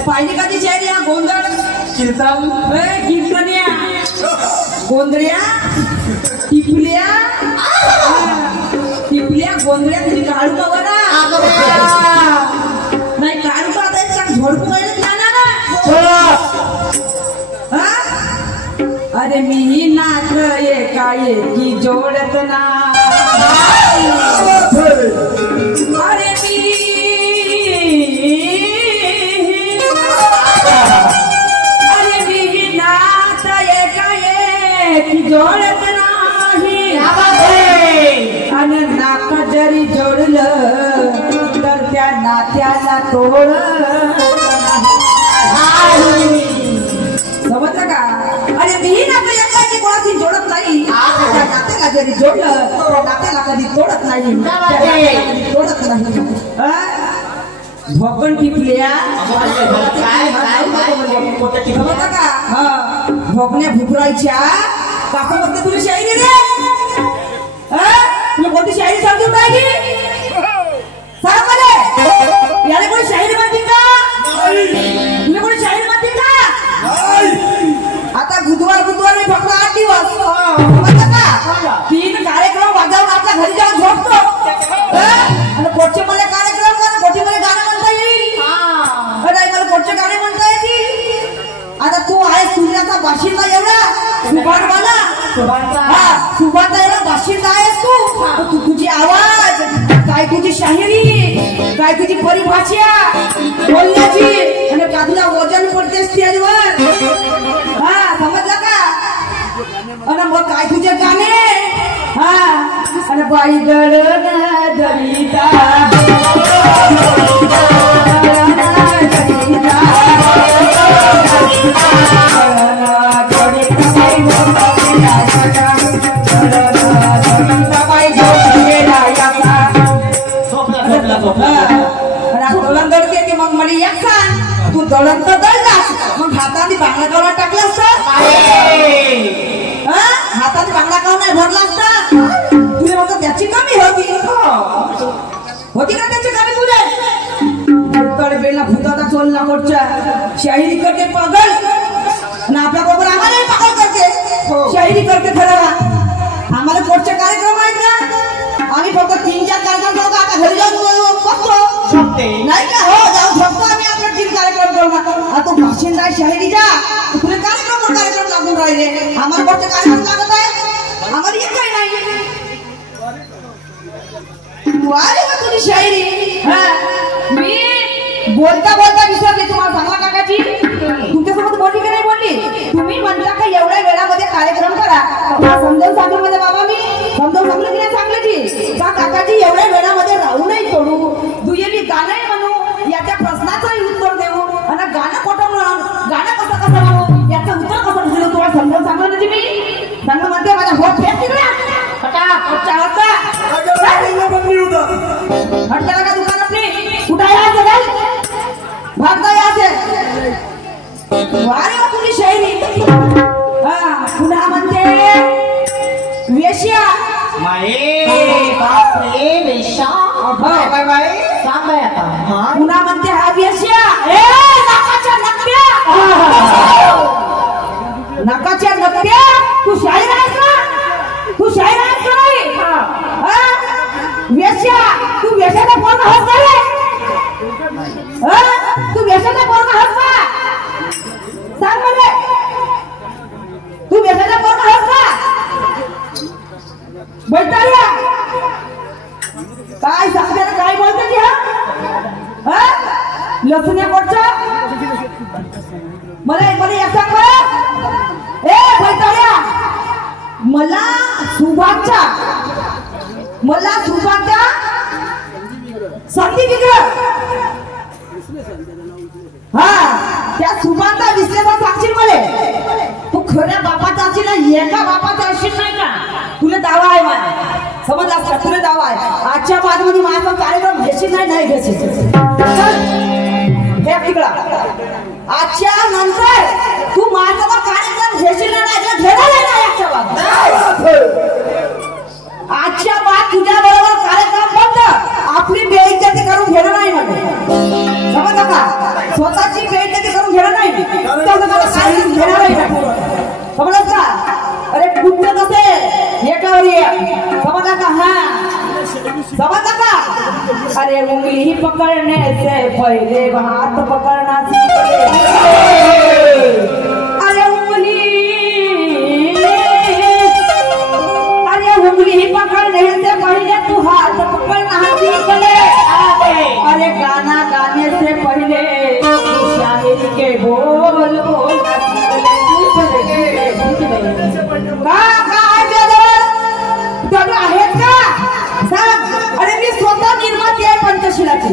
पाहिजे का ती शायरी या गोंधळ कीर्तन कीर्तन्या गोंधळ्या टिपल्या टिपल्या गोंधळ्या तुम्ही काढू का बरा नाही काढू का आता झोडकू ना अरे मी नाच एकाएकी जोडत ना अरे मी नाच एकाएकी जोडत नाही आणि नाक जरी जोडलं तर त्या नात्याला तोड समजलं का अरे मी नातं एकाएकी कोणाशी जोडत नाही त्या नात्याला जरी जोडलं त्या नात्याला कधी तोडत नाही तोडत नाही भोकण टिपल्या समजलं का भोकण्या भुकरायच्या काका बघते तुला शायरी रे तुला कोणती शायरी समजून राहिली सांग मला याला कोणी शायरी म्हणते का तुला कोणी शायरी म्हणते का आता बुधवार मी फक्त 8 दिवस समजलं का 3 कार्यक्रम वाजवून आपल्या घरी जाऊन झोपतो आणि पुढचे मला कार्यक्रम कर कोठी मला गाणं म्हणता येईल अरे मला पुढचे गाणे म्हणता येतील आता तू आहे सूर्याचा बाशिंदा एवढा सुभानवाला सुभानचा एवढा बाशिंदा आहेस तू तुझी आवाज काय तुझी शाहिरी काय तुझी परिभाषा बोलण्याची आणि का तुला वजन पडते स्टेजवर समजलं का आणि मग काय तुझे गाणे आणि बाई गळण दरिता दळण की मग मला एक सांग तू दळण तर दळलास मग हाताने बांगडा कावला टाकला असता हाताने बांगडा काव नाही भरला असता तुझे मग त्याची कमी होती का त्याची कमी तुझे कडबेला भूताचा चोलला मोठच्या शाहिरी करते पागल आणि आपल्या बरोबर आम्हाला पागल करते शाहिरी करते खरं आम्हाला पुढचे कार्यक्रम आहेत का आम्ही फक्त 3-4 कार्यक्रम करू आता घरी जाऊन बघतो नाही का हो जाऊन झोपतो आम्ही आपला 3 कार्यक्रम करू आता तू बाशिंदा शाहिरीचा तुला कार्यक्रम लागून राहिले आम्हाला पुढचे कार्यक्रम लागत आहे आम्हाला येत काही नाही वारे का तुझी शायरी मी बोलता विसरले तुम्हाला सांगा काकाची तुमच्यासोबत बोलली की नाही बोलली तुम्ही म्हणता का एवढ्या वेळामध्ये कार्यक्रम करा समजावून सांगलं म्हणजे बाबा मी समजावून सांगलं की नाही सांगलं की का काकाजी एवढ्या वेळामध्ये राहू नाही सोडू दुयेली गाणं म्हणू याच्या प्रश्नाचंही उत्तर देऊ आणि गाणं कोठं म्हणून गाणं कसं म्हणू याचं उत्तर कसं दिलं तुम्हाला समजावून सांगलं म्हणजे मी सांगलं म्हणते माझ्या होत फेक तिकडे हटला का दुकान आपली कुठं यायचं काय भागता यायचे वारे वा तुझी शायरी पुन्हा म्हणते वेश्या पुन्हा म्हणते हा वेश्या नकाच्या नकट्या तू शायर आहेस ना तू शायर आहेस का नाही वेश्या तू वेश्याचा पोरगा होत नाही तू वेश्याचा पोरगा होत का सांग मला तू वेश्याचा पोरगा होत का बैठाया काय सांगते काय बोलते की हा लसुण्या कोटचा मला एक सांग ए बैठाया मला सुभाषचा संधी तिकडं त्या सुभाषचा विश्लेषण सांगशील मला तू खऱ्या बापाचा असशील ना एका बापाचा असशील नाही का तुला दावा आहे मला समज असता तुला दावा आहे आजच्या बाजूने माझा कार्यक्रम घेशील नाही घेशील तिकडा आजच्या नंतर तू माझा कार्यक्रम घेशील नाही घेणार नाही आजच्या बाद तुझ्या बरोबर कार्यक्रम बंद आपली बेइज्जती करून घेणार नाही म्हणजे समजलं का स्वतःची बेइज्जती समझ का? अरे उंगली पकड़ने से पहले हाथ पकड़ना सीख ले। अरे उंगली पकड़ने से पहले तू हाथ पकड़ना सीख ले। अरे गाना गाने से पहले शायरी के बोल बोलना सीख ले। आहेत का सांग? अरे मी स्वतः निर्माण केला पंचशिलाची,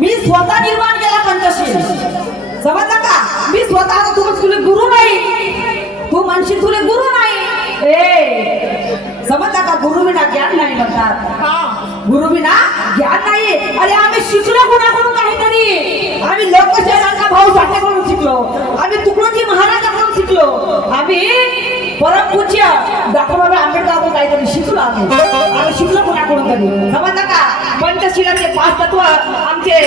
मी स्वतः निर्माण केला पंचशील, समजलं का? मी स्वतः तुला गुरु नाही, तू म्हणशील तुला गुरु नाही। ए समजलं का? गुरु विना ज्ञान नाही म्हणतात, गुरु विना ज्ञान नाही। अरे आम्ही शिकलो कुणाकडून काहीतरी, आम्ही लोकशाहीचा भाऊ साठेकडून शिकलो, आम्ही तुकडोजी महाराजांकडून शिकलो, आम्ही परम पूज्य डॉक्टर बाबासाहेब आंबेडकरांकडून काहीतरी शिकलो, आम्ही शिकलो कुणाकडून तरी, समजलं का? पंचशिलाचे 5 तत्व आमचे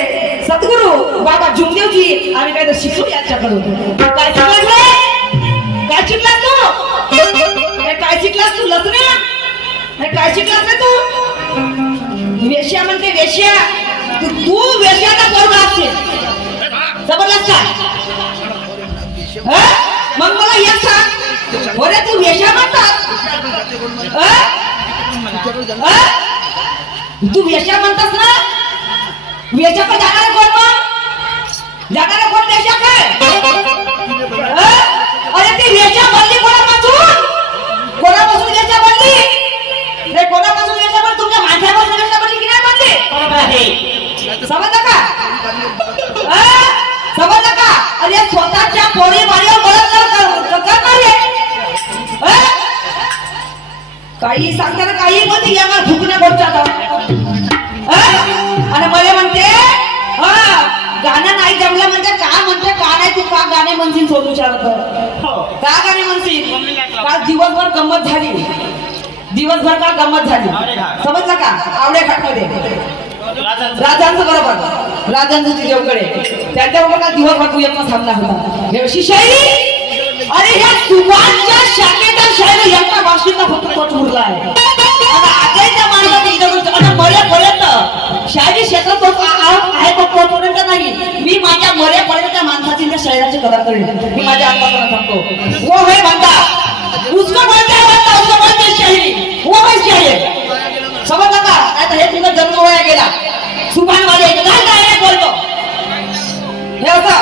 सद्गुरू बाबा जुमदेवजी आम्ही काहीतरी शिकलो याच्याकडून। काय शिकलास रे? काय शिकलास तू? काय शिकलास तू लसण्या? काय शिकलास रे तू? वेश्या म्हणते वेश्या, तू वेश्याचा पोरगा असशील, समजलास का? मग मला एक सांग, अरे तू वेश्या म्हणतात, तू वेश्या म्हणतात ना? वेश्या पण जाणारे कोण? मग जाणारे कोण वेश्या काय? अरे ती वेश्या बनली कोणापासून? कोणापासून वेश्या बनली? रे कोणापासून वेश्या बनली? तुमच्या माथ्यापासून वेश्या बनली की नाही बनली? समजलं का? समजलं का? अरे स्वतःच्या पोरी बाळीवर बलात्कार करणारे काही सांगताना काही मध्ये यावर फुकण्या बोलतात, आणि मला म्हणते गाणं नाही जमलं म्हणजे का म्हणते? का नाही तू का गाणे म्हणशील? सोडू शकत का गाणे म्हणशील? का दिवसभर गंमत झाली, दिवसभर का गंमत झाली, समजलं का? आवडे घाटमध्ये राजांचं बरोबर, राजांचं देवकडे त्यांच्याबरोबर का दिवसभर तू एकच थांबला होता हे अशी शायरी। अरे या तुपाच्या शाखेचा शायरी एकटा वाशिंदा फक्त तोच उरला आहे, आता आजच्या माणसाच्या आता मरेपर्यंत शायरी क्षेत्रात आहे तोपर्यंत नाही, मी माझ्या मरेपर्यंत त्या माणसाची त्या शायराची कदर करेन, मी माझ्या आत्माला सांगतो। वो है बंदा, उसको बोलते हैं बंदा, उसको बोलते हैं शायरी, वो है शायर, समजलं का? आता हे तुझा जन्म वाया गेला, सुभान वाले काय काय बोलतो हे होतं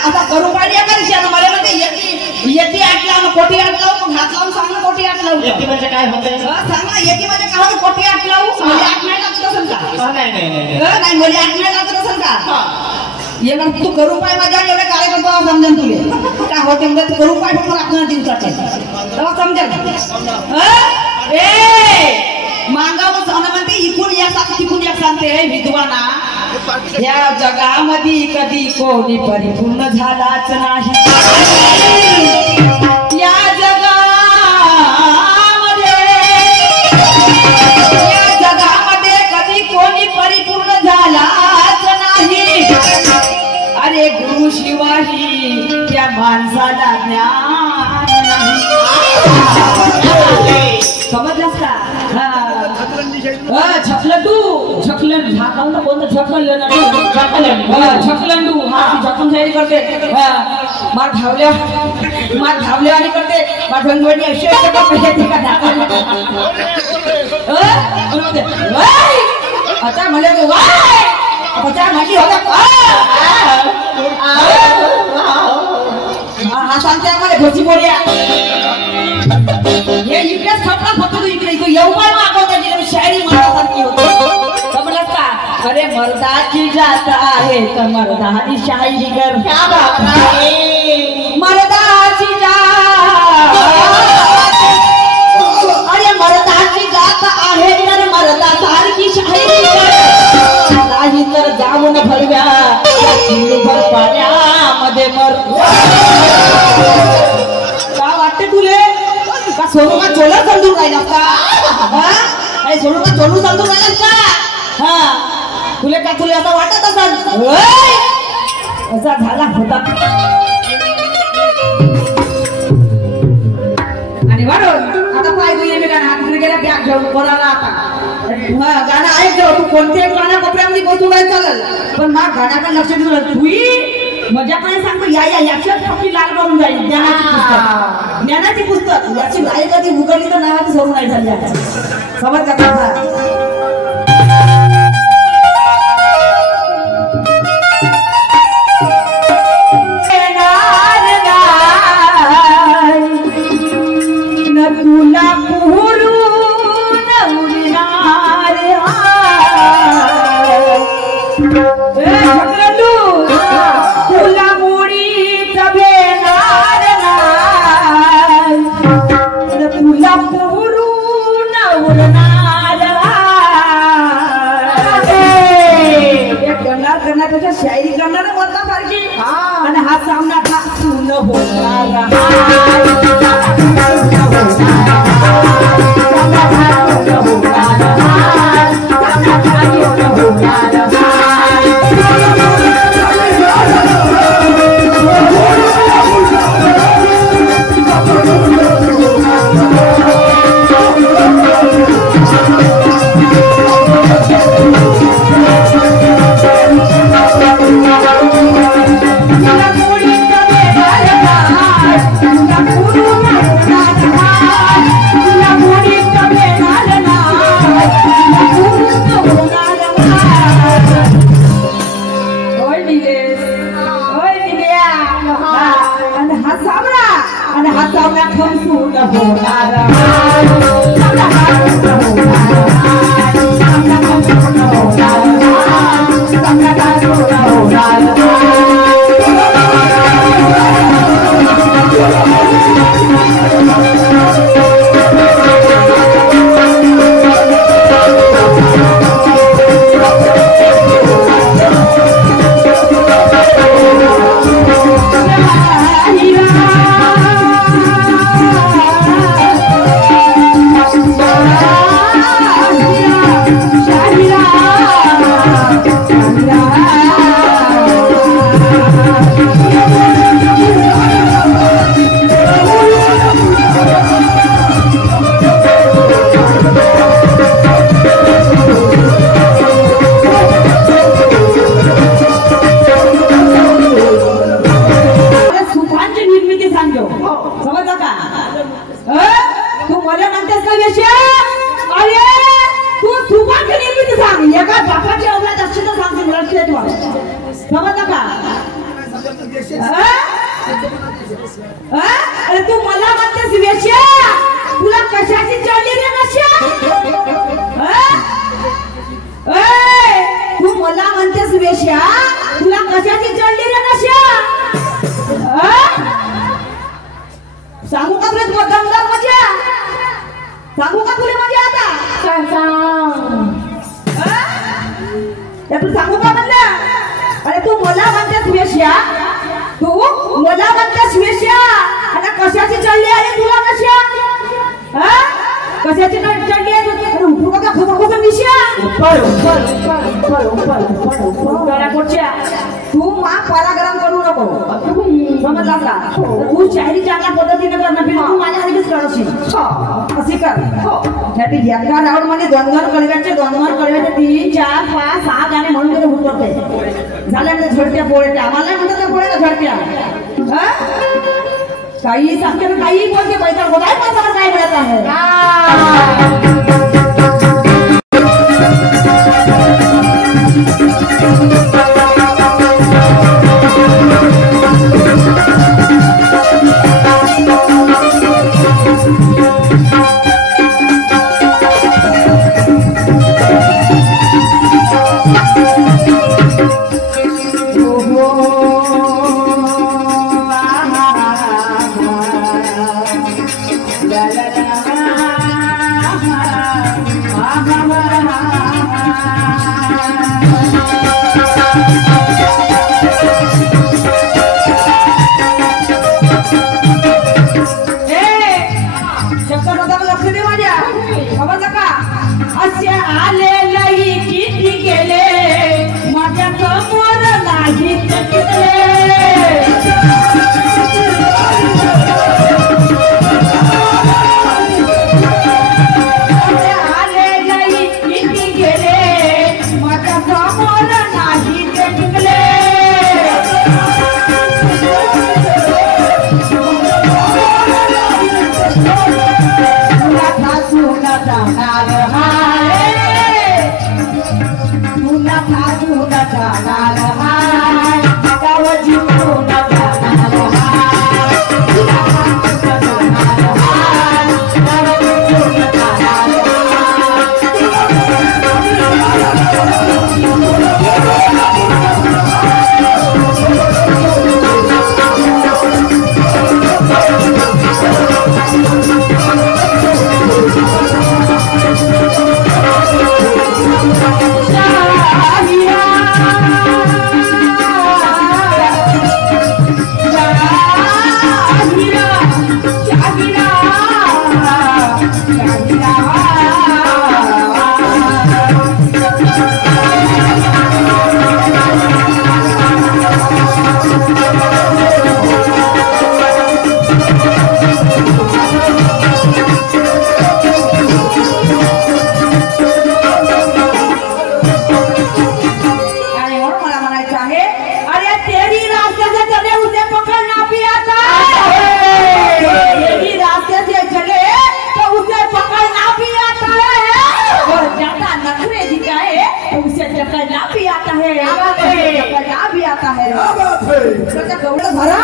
आता करू पाहिजे का दिशा मला म्हणते येती आठ लावून कोटी आठ लावू, मग हात लावून सांग ना कोटी आठ लावू। येती म्हणजे काय होते सांग ना? येती म्हणजे काय? कोटी आठ लावू म्हणजे आठ नाही लागत असेल का? नाही नाही म्हणजे आठ नाही लागत असेल का? ये मग तू करू पाय माझ्या एवढे कार्यक्रम समजेल तुले काय होते म्हणजे तू करू पाय पण आपल्याला दिवसाचे तेव्हा समजेल। मांगावं म्हणते इकून या सांग तिकून या सांगते विद्वाना, या जगामध्ये कधी कोणी परिपूर्ण झालाच नाही, या जगामध्ये कधी कोणी परिपूर्ण झालाच नाही। अरे गुरु शिवाही त्या माणसाला ज्ञान नाही, समजलास का? झकलंडू झकलंड झाकावून तर कोणतं झकलंडू हा झकून जायला करते, मार धावल्या आणि करते मार ढंगवडी अशी आता मला म्हटली होता हा सांगते आम्हाला घोची बोड्या हे इकडेच खपला फक्त तू इकडे येऊ पण मागवता शायरी म्हणण्यासारखी होती, समजलं का? अरे मर्दाची जा जात आहे तर मर्दाची शायरी कर. क्या बात आहे. मर्दाची जात, अरे मर्दाची जात आहे तर मर्दासारखी शायरी कर. नाही तर जाऊन भरव्या भर पाण्यामध्ये मर. का वाटते तुले का सोनू का चोला समजून राहिला का? अरे सोनू का चोलू समजून राहिला का? हा तुले का तुले असं वाटत असेल असा झाला होता. आणि वाढव आता पाय तू येणे गाणं हात गेला बॅग घेऊन कोणाला आता गाणं ऐक जाऊ. तू कोणत्याही गाण्या कपड्यामध्ये बसू काय चालेल पण मा गाण्याकडे लक्ष देऊ. तू मजाकडे सांगतो या याच्यात आपली लाल करून जाईल. ज्ञानाची पुस्तक याची लाई कधी उघडली तर नावाची सोडून नाही झाली. समज का? तुला तुला मुळीच भेटणार नाही. तुला पुरून उडणार. गंगार करण्यापेक्षा शायरी करणार बोलता सारखी. आणि हा सामना खासून होणार. अरे तू मला म्हणतेस वेश्या, तुला कशाची चढली रे नशा? तू मला म्हणतेस वेश्या, तुला कशाची चढली रे नशा? सांगू का तुला दमदार मजा? सांगू का तुला मजा आता? तू सांगू का म्हणलं? अरे तू मला म्हणतेस वेश्या, तू मला म्हणतेस वेश्या, आता कशाची चढली आहे तुला नशा? कशाची चढली आहे? अरे उपरू का खोबा विषया तू मा पराक्रम करू नको, समजला का? तू शायरी चांगल्या पद्धतीने करणार, तू माझ्या हरीच करशील अशी कर. एका राऊंड मध्ये दोन कडव्याचे 3, 4, 5, 6 गाणे म्हणून ते उतरते झाल्यानंतर झडत्या पोळ्या. आम्हाला म्हणतात पोळ्या झडत्या. काही सांगते ना, काही बोलते पैसा बोलाय माझ्यावर काय मिळत आहे. गवळं भरा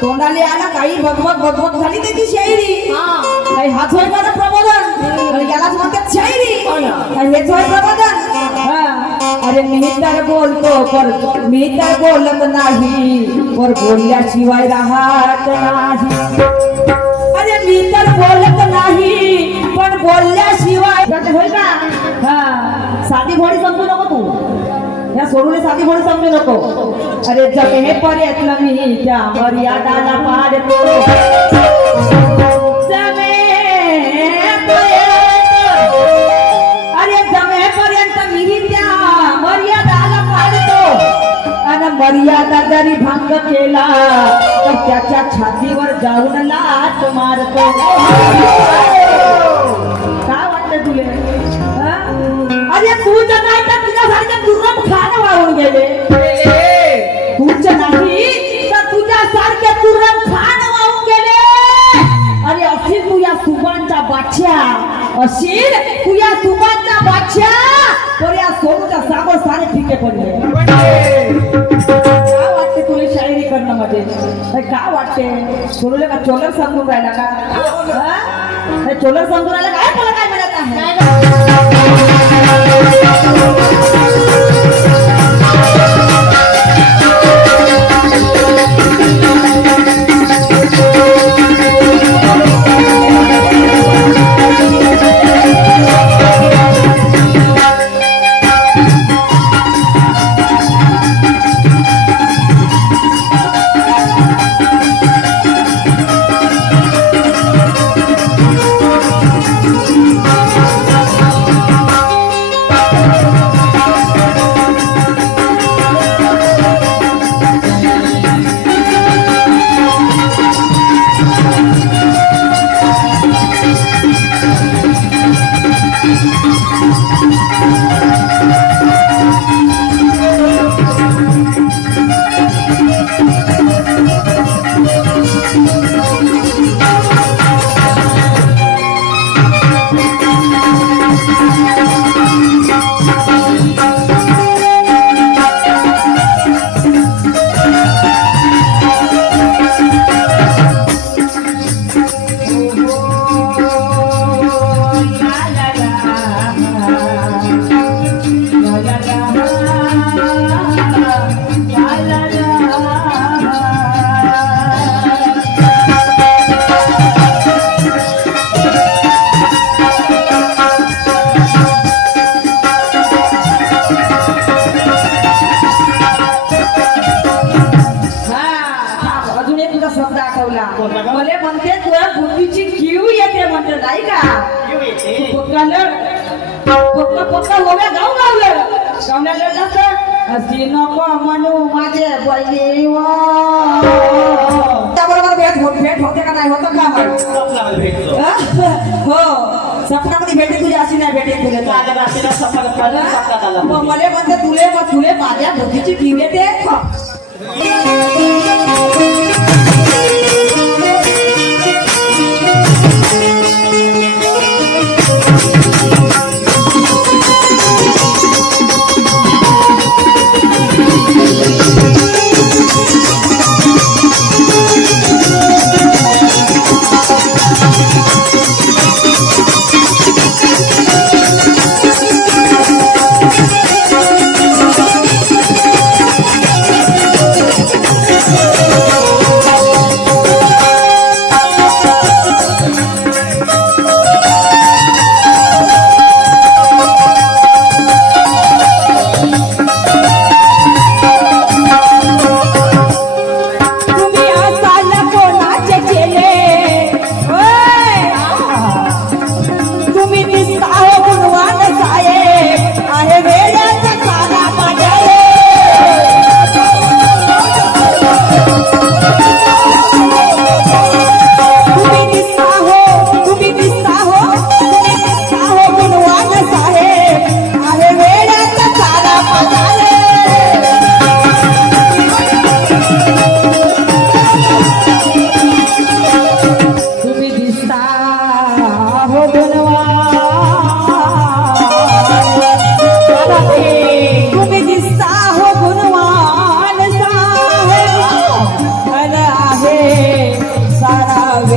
तोंडाले आला काही बघबग झाली त्याची शायरी काही हात होय माझं प्रबोधन यालाच म्हणतात शायरी हेच होय प्रबोधन अरे मी तर बोलत नाही पर बोलल्याशिवाय राहत नाही अरे मी तर बोलत नाही पण बोलल्याशिवाय होय का साधी भोळी समजू नको तू या सोडून साधी भोळी समजू नको अरे जमे पर्यंत मी त्या मर्यादाला पाडतो अरे जमेपर्यंत मी त्या मर्यादाला पाडतो आणि मर्यादा जरी भंग केला तर त्याच्या छातीवर जाऊन लाथ मारतो काय वाटतं तुले अरे तूच नाही तर तुझ्यासारखे दुर्लभ खाणं वाळून गेले तूच नाही तर तुझ्यासारखे दुर्लभ खाणं वाळून गेले अरे असेल तू या सुबांचा बादशाह असेल तू या सुबांचा बादशाह तर या सोनूच्या सागो सारे फिके पडले काय वाटते तुला शायरी करणं मध्ये काय वाटते सोनूला का चोलर समजून राहिला का चोलर समजून राहिला काय मला काय मिळत आहे मला म्हणते तुला बुद्धीची किव येते म्हणते नाही का पक्का होव्या गाव गावलं गावण्याला जास्त अशी नको म्हणू माझे बहिणी त्याबरोबर भेट होते का नाही होतं का हो सपनामध्ये भेटे तुझी अशी नाही भेटे तुला मला म्हणते तुले माझ्या बुद्धीची किव येते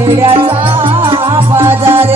खेड्याचा बाजार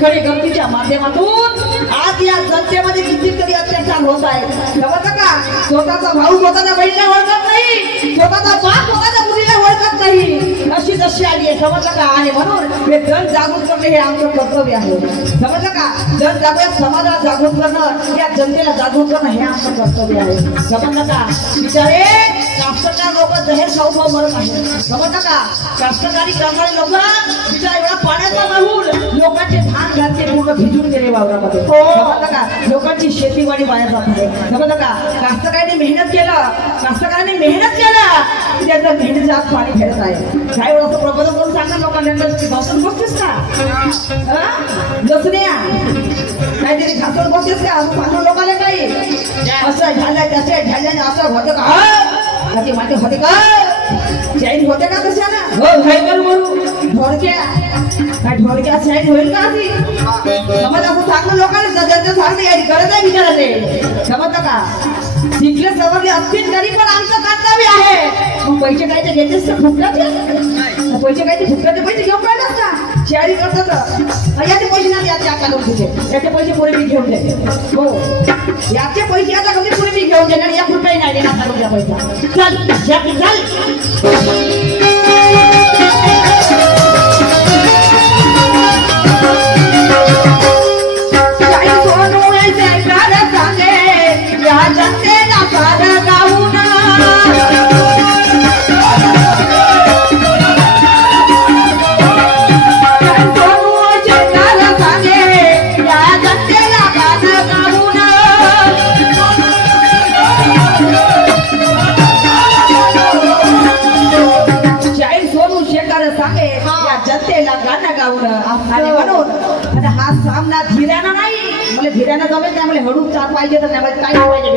खरी गमतीच्या माध्यमातून आज या जनतेमध्ये कितीतरी अत्याचार होत आहे. समजलं का? स्वतःचा भाऊ स्वतःच्या बहिणीला ओळखत नाही, स्वतःचा बाप स्वतःच्या मुलीला ओळखत नाही, अशी जशी आली आहे. समजलं का? आणि म्हणून हे जन जागृत करणे हे आमचं कर्तव्य आहे. समजलं का? जन जागृत समाजाला जागृत करणं, या जनतेला जागृत करणं हे आमचं कर्तव्य आहे. समजलं का? बिचारे कास्तकार लोक जहेर खाऊ खाऊ मरत आहेत. समजलं का? कास्तकारी करणारे लोक बिचारे एवढा पाण्याचा माहूल लोकांचे धान घालते पूर्ण भिजून गेले वावरामध्ये. समजलं का? लोकांची शेतीवाडी वाया जात आहे. समजलं का? कास्तकारांनी मेहनत केलं, कास्तकारांनी मेहनत केलं, त्याच्या मेहनतीचा आज पाणी फेरत आहे. काय असं प्रबोधन करून सांगा लोकांना, घासून बसतेस का? लसण्या काहीतरी घासून बसतेस का? असं सांगू लोकांना काही असं झालं त्याचे झाल्याने असं होतं का? त्याची माती होते का? चैन होते का कशाला? हो भाई बरोबर ढोरक्या काय ढोरक्या चैन होईल का? आधी समज असं सांगू लोकांना, ज्यांचं सांगणं याची गरज आहे विचारायचे. समजतं का? शिकले सवरले असतील तरी पण आमचं कर्तव्य आहे. मग पैसे काय ते घेतेस का? फुकटाचे पैसे काय ते फुकटाचे पैसे घेऊन राहिलास का? शेअरिंग करतात याचे पैसे नाही, याचे आता करून तुझे याचे पैसे पुढे मी घेऊन देते. हो याचे पैसे आता कधी पुढे मी घेऊन देणार, या रुपये नाही देणार आता तुझ्या पैसा. चल चल जनतेला सारं गाव साथ पाहिजे तर नाही काय पाहिजे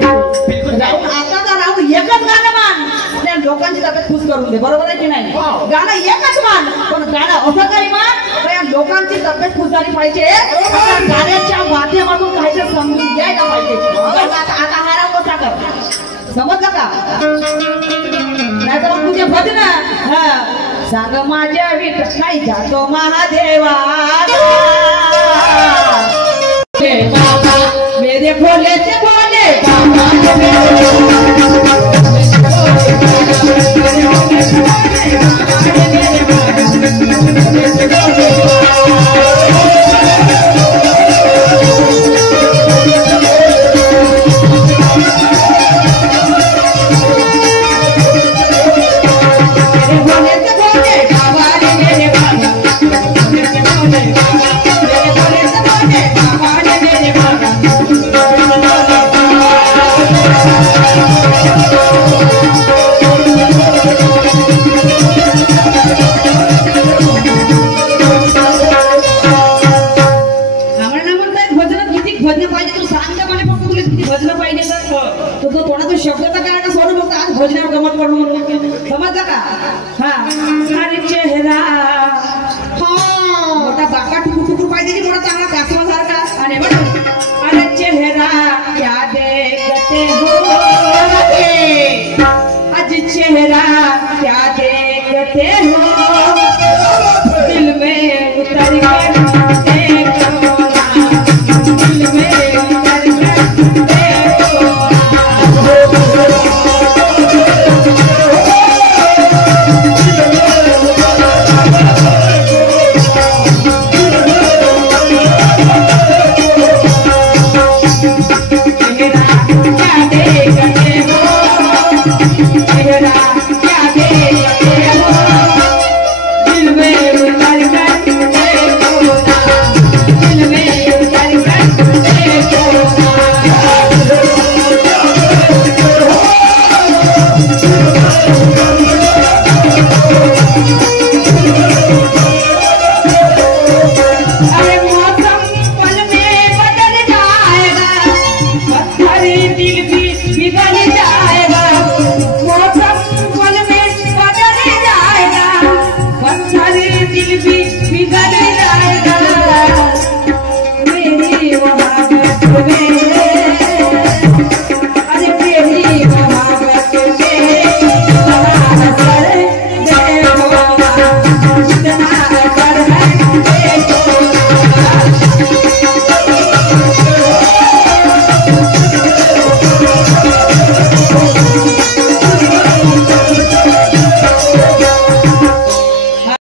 बिलकुल राहून आता का राहून एकच गाणं मान त्या लोकांची तब्येत खुश करून दे बरोबर आहे की नाही गाणं एकच मान पण गाणं असं काही मान या लोकांची तब्येत खुश झाली पाहिजे गाण्याच्या माध्यमातून काहीतरी समजून यायला पाहिजे आता हा राव कसा कर समजलं का नाही तर मग तुझे भजन सांग माझ्या विठ्ठल जातो महादेवा मेरे भोले से भोले समजलं का हा अरे चेहरा मोठा बाका टुकू पाहिजे मोठा चांगला कासवासारखा आणि अरे चेहरा क्या देखते हो आज चेहरा क्या देखते हो